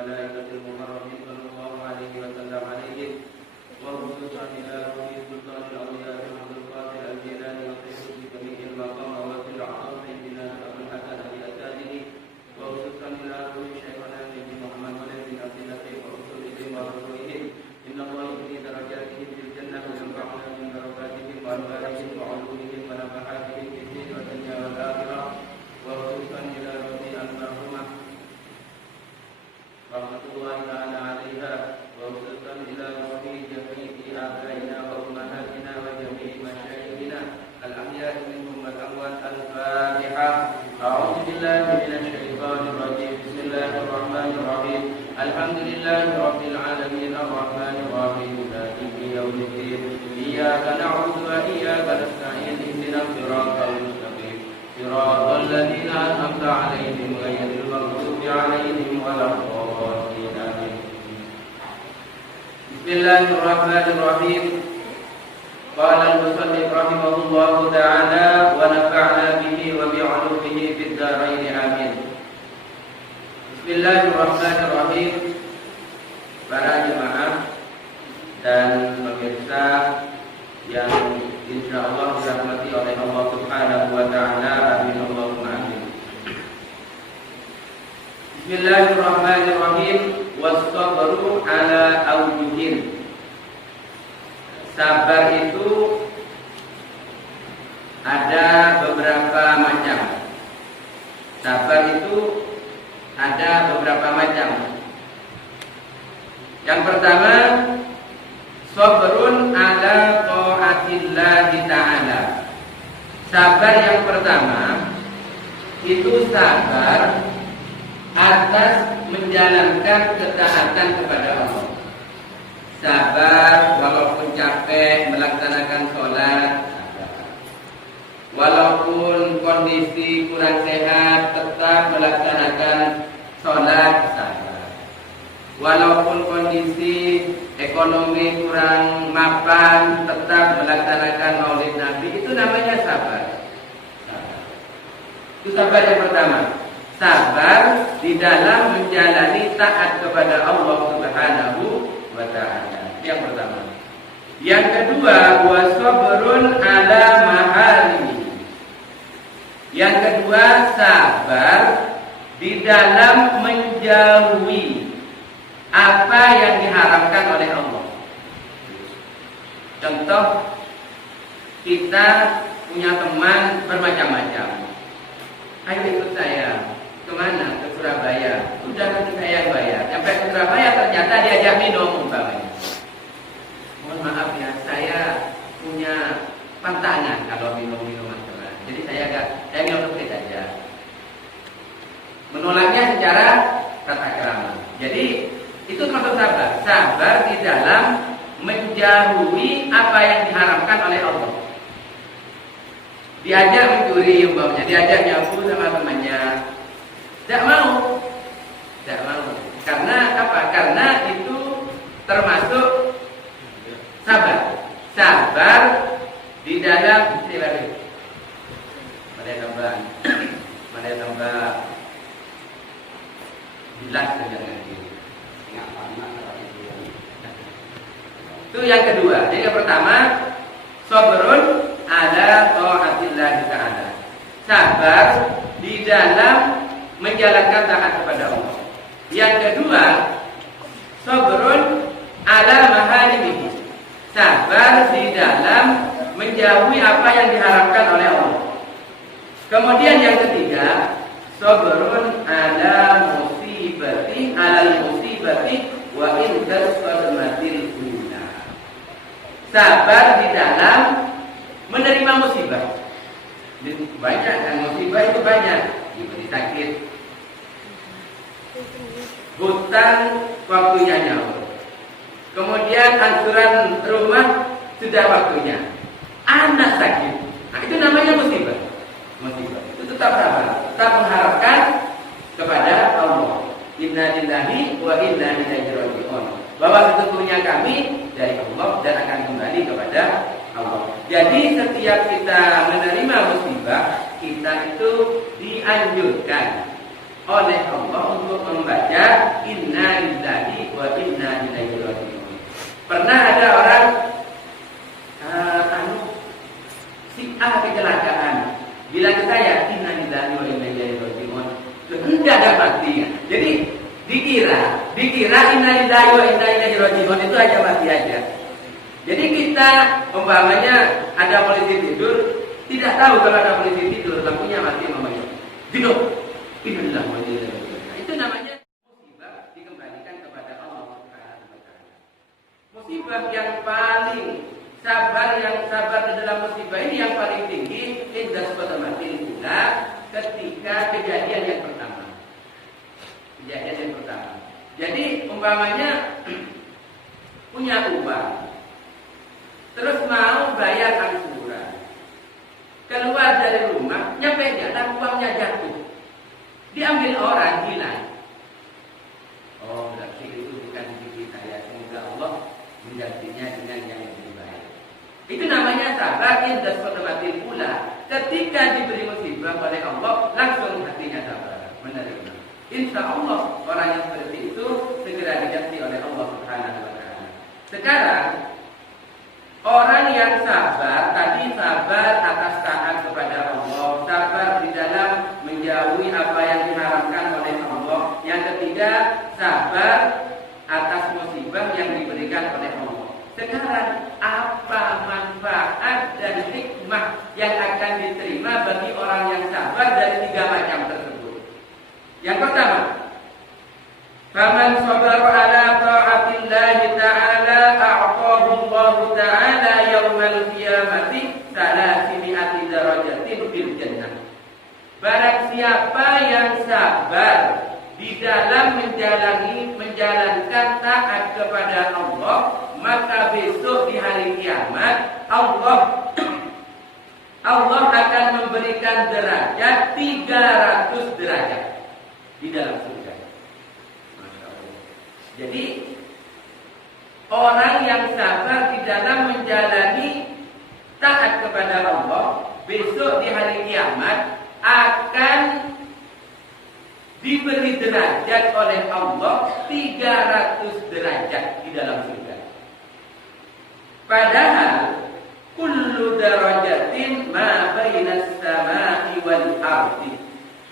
الملائكة المقربين صلى الله عليه وسلم عليهم وخصوصا إلى روح سلطان الأولياء عبد القادر الجيلاني وسيد جميع المقام وفي العصر سيدنا أبو الحسن الأسادي وخصوصا إلى روح شيخنا النبي محمد بن عبد الله ورسولهم ورسولهم إن الله يؤتي درجاتهم في الجنة وينفعنا من بركاتهم وأنوارهم وعلومهم ونفحاتهم في الدين والدنيا والآخرة وخصوصا إلى روح المرحومة رحمة الله تعالى عليها وخصوصا إلى روح جميع آبائنا وأمهاتنا وجميع مشايخنا الأحياء منهم والأموات. الفاتحة. أعوذ بالله من الشيطان الرجيم. بسم الله الرحمن الرحيم. الحمد لله رب العالمين الرحمن الرحيم مالك يوم الدين إياك نعبد وإياك نستعين اهدنا الصراط المستقيم صراط الذين أنعمت عليهم غير المغضوب عليهم ولا الضالين آمين. بسم الله الرحمن الرحيم. قال المصنف رحمه الله تعالى ونفعنا به وبعلومه في الدارين آمين. Bismillahirrahmanirrahim. Para jemaah dan pemirsa yang insyaallah dirahmati oleh Allah Subhanahu wa taala, amin Allahumma amin. Bismillahirrahmanirrahim. Was-sabru ala awjuhin. Sabar itu ada beberapa macam. Sabar itu ada beberapa macam. Yang pertama, sabrun ala ta'atillahi ta'ala. Sabar yang pertama itu sabar atas menjalankan ketaatan kepada Allah. Sabar walaupun capek melaksanakan sholat, walaupun kondisi kurang sehat tetap melaksanakan sholat, sabar. Walaupun kondisi ekonomi kurang mapan tetap melaksanakan maulid Nabi, itu namanya sabar. Itu sabar yang pertama. Sabar di dalam menjalani taat kepada Allah Subhanahu wa ta'ala. Yang pertama. Yang kedua, wasabrun ala maharimi. Yang kedua, sabar di dalam menjauhi apa yang diharamkan oleh Allah. Contoh, kita punya teman bermacam-macam. Ayo ikut saya. Kemana? Ke Surabaya. Sudah nanti saya yang bayar. Sampai ke Surabaya ternyata diajak minum umpamanya. Mohon maaf ya, saya punya pantangan kalau minum-minuman keras. Jadi saya minum sedikit saja. Menolaknya secara tata krama. Jadi itu termasuk sabar. Sabar di dalam menjauhi apa yang diharamkan oleh Allah. Diajak mencuri umpamanya, diajak nyabu sama temannya. Tidak mau. Karena apa? Karena itu termasuk sabar. Sabar di dalam mana tambah jelas dengan ini. Itu yang kedua. Jadi yang pertama, sabrun ala ta'atillahi ta'ala. Sabar di dalam menjalankan taat kepada Allah. Yang kedua, sabrun ala maharimihi. Sabar di dalam menjauhi apa yang diharapkan oleh Allah. Kemudian yang ketiga, sabrun ala musibati wa in tasfadmatil ula. Sabar di dalam menerima musibah. Banyak kan musibah itu banyak. Diberi sakit, hutang waktunya nyawa, kemudian angsuran rumah sudah waktunya, anak sakit, nah itu namanya musibah. Itu tetap sabar, tetap mengharapkan kepada Allah. Inna lillahi wa inna ilaihi raji'un. Bahwa sesungguhnya kami dari Allah dan akan kembali kepada Allah. Jadi setiap kita menerima musibah, kita itu dianjurkan oleh Allah untuk membaca inna lillahi wa inna ilaihi raji'un. Pernah ada orang si A kecelakaan, bilang ke saya inna lillahi wa inna ilaihi raji'un. Tidak ada matinya. Jadi dikira inna lillahi wa inna ilaihi raji'un itu aja mati aja. Jadi kita umpamanya ada polisi tidur, tidak tahu kalau ada polisi tidur, lampunya mati mamanya. Tidur. Innalillahi wa inna ilaihi raji'un. Itu namanya musibah dikembalikan kepada Allah Subhanahu wa taala. Musibah yang paling sabar di dalam musibah ini yang paling tinggi indah sebagaimana pula ketika kejadian yang pertama. Jadi umpamanya punya uang, terus mau bayar angsuran, keluar dari rumah, nyampe jalan uangnya jatuh, diambil orang, hilang. Oh, berarti itu bukan rezeki saya. Semoga Allah menggantinya dengan yang lebih baik. Itu namanya sabar indah sebagaimana pula ketika diberi musibah oleh Allah langsung hatinya sabar menerima. Insya Allah orang yang seperti itu segera diganti oleh Allah Subhanahu wa taala. Sekarang orang yang sabar tadi sabar atas taat kepada Allah, sabar di dalam menjauhi apa yang diharamkan oleh Allah. Yang ketiga, sabar atas musibah yang diberikan oleh Allah. Sekarang apa manfaat dan hikmah yang akan diterima bagi orang yang sabar dari tiga macam tersebut? Yang pertama, faman sabara ala ta'atillahi ta'ala a'tahu Allah ta'ala yaumal qiyamati salasimi'ati darajatin fil jannah. Barang siapa yang sabar di dalam menjalankan taat kepada Allah, maka besok di hari kiamat Allah akan memberikan derajat 300 derajat di dalam surga. Masya Allah. Jadi orang yang sabar di dalam menjalani taat kepada Allah, besok di hari kiamat akan diberi derajat oleh Allah 300 derajat di dalam surga. Padahal kullu darajatin ma bainas samai wal ardi.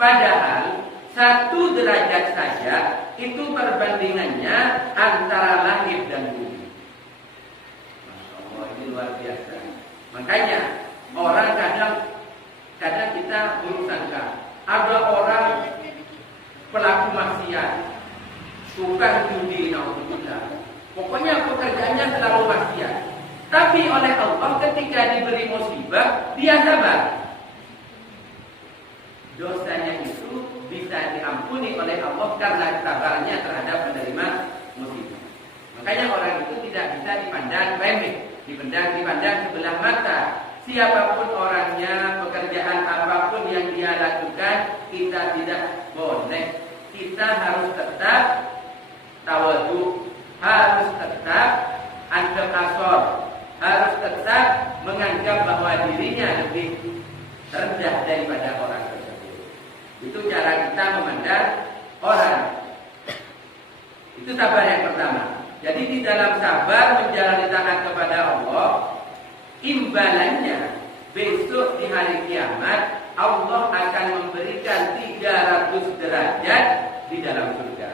Padahal satu derajat saja itu perbandingannya antara langit dan bumi. Masya Allah, ini luar biasa. Makanya orang kadang kita bersangka ada orang pelaku maksiat, tukang judi, naudzubillah. Pokoknya pekerjaannya selalu maksiat. Tapi oleh Allah ketika diberi musibah, dia sabar. Dosanya itu bisa diampuni oleh Allah karena sabarnya terhadap menerima musibah. Makanya orang itu tidak bisa dipandang remeh, dipandang sebelah mata. Siapapun orangnya, pekerjaan apapun yang dia lakukan, kita tidak boleh. Kita harus tetap tawadhu, harus tetap an-nakasor, harus tetap menganggap bahwa dirinya lebih rendah daripada orang tersebut. Itu cara kita memandang orang. Itu sabar yang pertama. Jadi di dalam sabar menjalani taat kepada Allah, imbalannya besok di hari kiamat Allah akan memberikan 300 derajat di dalam surga.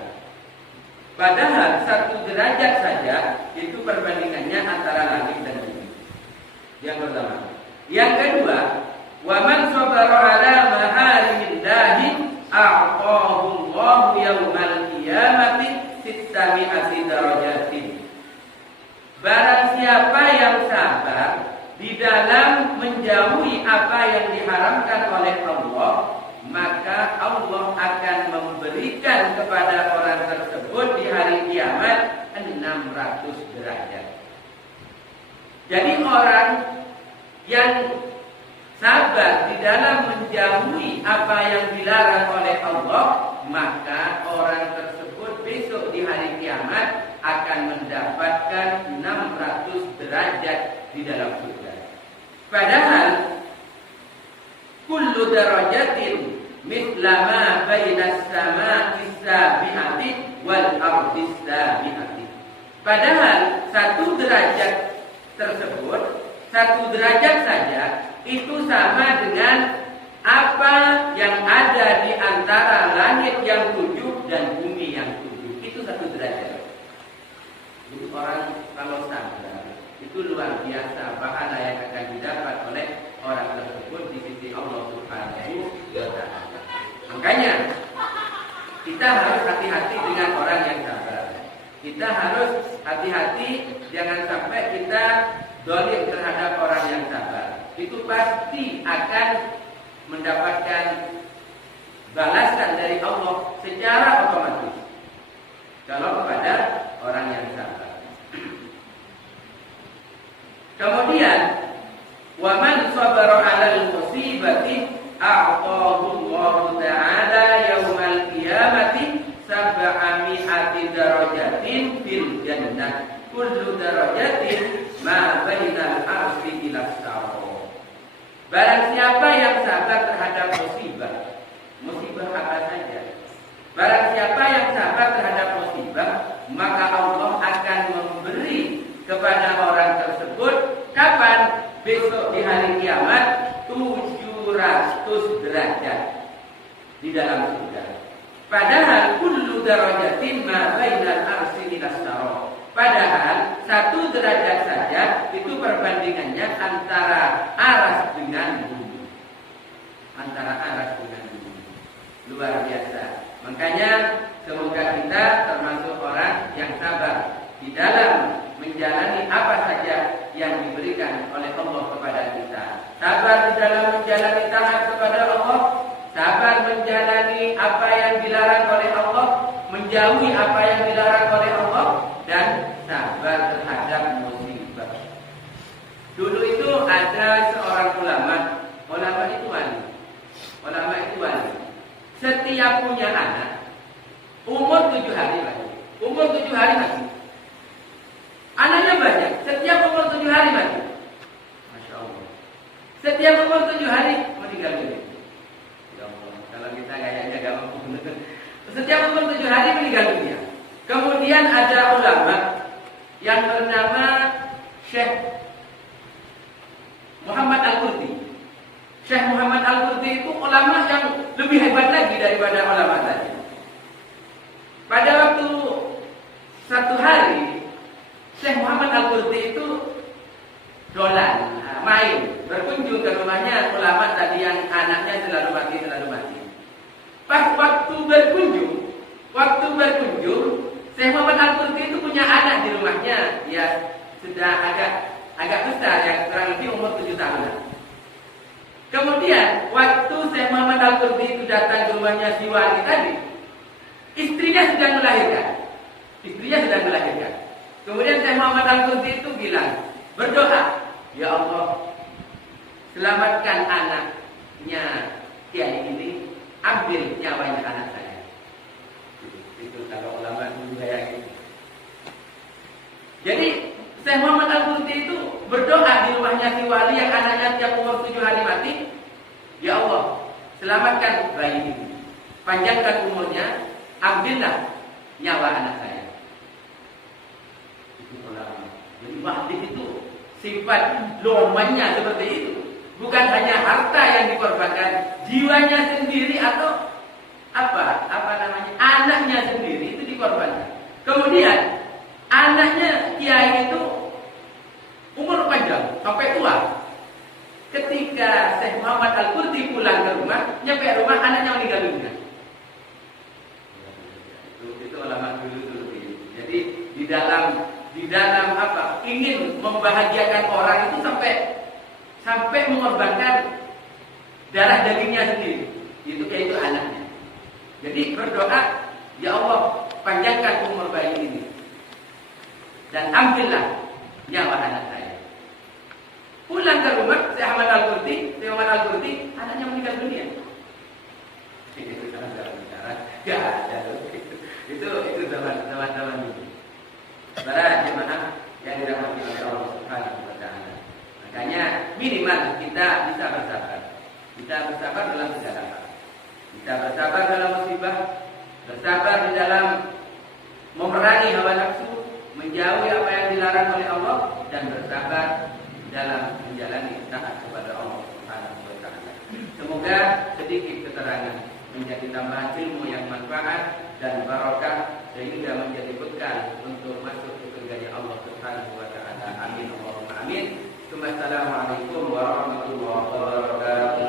Padahal 1 derajat saja itu perbandingannya antara langit dan bumi. Yang pertama. Yang kedua, wa man sabara ala maharimillahi a'tahu Allahu yaumal qiyamati 600 darajatin. Barang siapa yang sabar di dalam menjauhi apa yang diharamkan oleh Allah, maka Allah akan memberikan kepada orang tersebut di hari kiamat 600 derajat. Jadi orang yang sabar di dalam menjauhi apa yang dilarang oleh Allah, maka orang tersebut besok di hari kiamat akan mendapatkan 600 derajat di dalam surga. Padahal kullu darajatin mislama bainas sama'is sabi'ati wal ardis sabi'ati. Padahal satu derajat tersebut, satu derajat saja itu sama dengan apa yang ada di antara langit yang 7 dan bumi yang 7. Itu satu derajat. Jadi orang kalau sadar, itu luar biasa pahala yang akan didapat oleh orang tersebut di sisi Allah Subhanahu wa Ta'ala. Makanya kita harus hati-hati dengan orang yang sabar. Kita harus hati-hati jangan sampai kita zalim terhadap orang yang sabar. Itu pasti akan mendapatkan balasan dari Allah secara otomatis kalau kepada orang yang sabar. Kemudian wa man sabara 'alal musibati a'tahu Allah ta'ala yaumal qiyamati sab'ami'ati darajatin fil jannah kullu darajatin ma bainal arsy ila as-sama. Barang siapa yang sabar terhadap musibah, musibah apa saja. Barang siapa yang sabar terhadap musibah, maka Allah akan memberi kepada orang tersebut kapan? Besok di hari kiamat 700 derajat di dalam surga. Padahal kullu darajatin ma bainal arsy ila as-sama. Padahal satu derajat saja itu perbandingannya antara aras dengan bumi. Antara aras dengan bumi. Luar biasa. Makanya semoga kita termasuk orang yang sabar di dalam menjalani apa saja yang diberikan oleh Allah kepada kita. Sabar di dalam menjalani taat kepada Allah. Sabar menjalani apa yang dilarang oleh Allah. Menjauhi apa yang dilarang oleh Allah. Dan sabar terhadap musibah. Dulu itu ada seorang ulama itu wali. Ulama itu wali. Setiap punya anak, umur 7 hari mati. Umur 7 hari mati. Anaknya banyak. Setiap umur 7 hari mati. Masya Allah. Setiap umur 7 hari meninggal dunia. Ya Allah, kalau kita kayaknya gak mampu. Setiap umur 7 hari meninggal dunia. Kemudian ada ulama yang bernama Syekh Muhammad Al-Qurti. Syekh Muhammad Al-Qurti itu ulama yang lebih hebat lagi daripada ulama tadi. Pada waktu satu hari Syekh Muhammad Al-Qurti itu main, berkunjung ke rumahnya ulama tadi yang anaknya selalu mati. Pas waktu berkunjung Syekh Muhammad Al-Qurti itu punya anak di rumahnya. Dia sudah agak besar, yang kurang lebih umur 7 tahun. Kemudian waktu Syekh Muhammad Al-Qurti itu datang ke rumahnya si wali tadi, istrinya sedang melahirkan. Kemudian Syekh Muhammad Al-Qurti itu bilang, berdoa, ya Allah, selamatkan anaknya kiai ini, ambil nyawanya anak saya. Itu kalau ulama dulu kayak gitu. Jadi Syekh Muhammad Al-Qurti itu berdoa di rumahnya si wali yang anaknya tiap umur 7 hari mati, ya Allah, selamatkan bayi ini, panjangkan umurnya, ambillah nyawa anak saya. Itu ulama. Jadi wali itu sifat lomanya seperti itu. Bukan hanya harta yang dikorbankan, jiwanya sendiri atau anaknya sendiri itu dikorbankan. Kemudian anaknya kiai itu umur panjang sampai tua. Ketika Syekh Muhammad Al-Qurti pulang ke rumah, nyampe rumah anaknya meninggal dunia. Itu ulama dulu. Jadi di dalam ingin membahagiakan orang itu sampai mengorbankan darah dagingnya sendiri. Yaitu anaknya. Jadi berdoa, ya Allah, panjangkan umur bayi ini dan ambillah nyawa anak saya. Pulang ke rumah Syekh Muhammad Al-Qurti, anaknya meninggal dunia. Itu gak ada. Itu zaman dulu. Para jemaah yang dirahmati oleh Allah Subhanahu wa Ta'ala. Makanya minimal kita bisa bersabar. Kita bersabar dalam segala hal. dan bersabar dalam musibah, bersabar di dalam memerangi hawa nafsu, menjauhi apa yang dilarang oleh Allah, dan bersabar dalam menjalani taat kepada Allah Subhanahu wa taala. Semoga sedikit keterangan menjadi tambahan ilmu yang manfaat dan barokah sehingga menjadi bekal untuk masuk ke surga Allah Subhanahu wa taala. Amin Allahumma amin. Assalamualaikum warahmatullahi wabarakatuh.